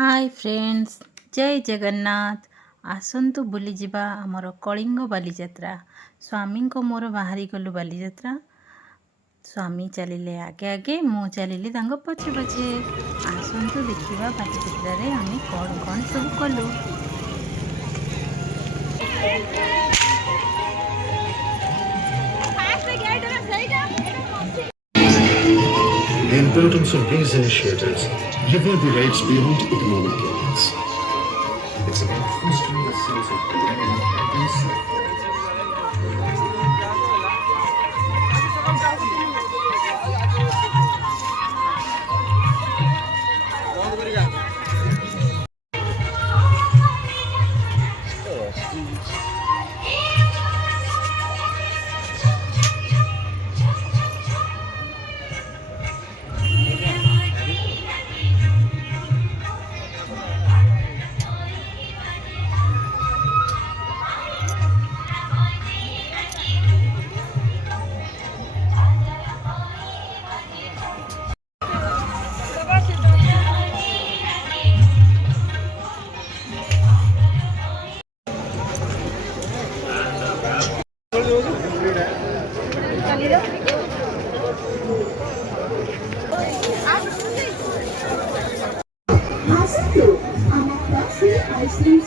Hi friends, जय जगन्नाथ। आसतु बुलीजा आमर कलिंग बालीजात्रा। स्वामी को मोर बाहरी गलु बालीजात्रा। स्वामी चलिले आगे आगे, मु चलिली पछे पछे। आसतु देखिबा बालीजात्रा रे आमे कौन कौन सब कलु। The importance of these initiatives reverberates beyond economic gains. It's about fostering a sense of belonging and self-worth. Ice cream ice cream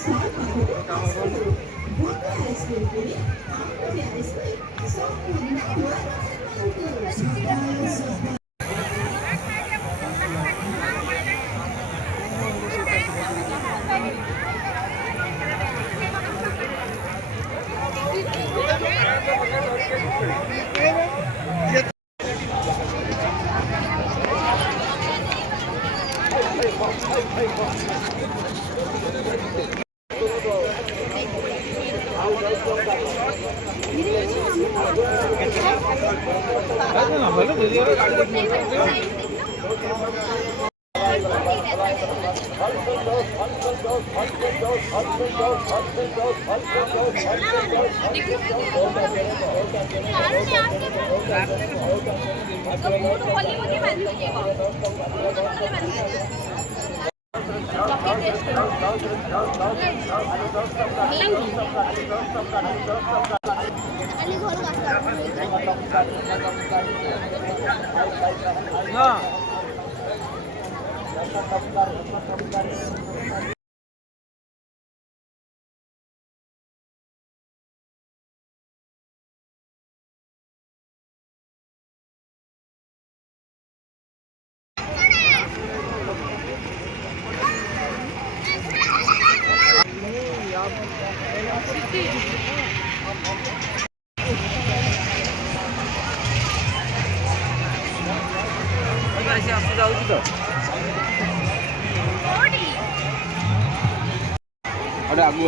आगू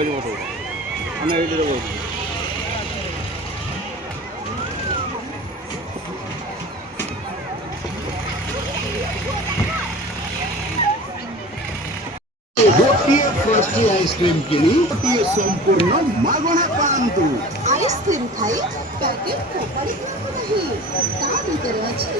गोटे फ्रस्टी आइसक्रीम किनी गोटे संपूर्ण मागणा पांतु। आइसक्रीम खाई पैकेट फोपाड़ी नहीं ता भीतर अछि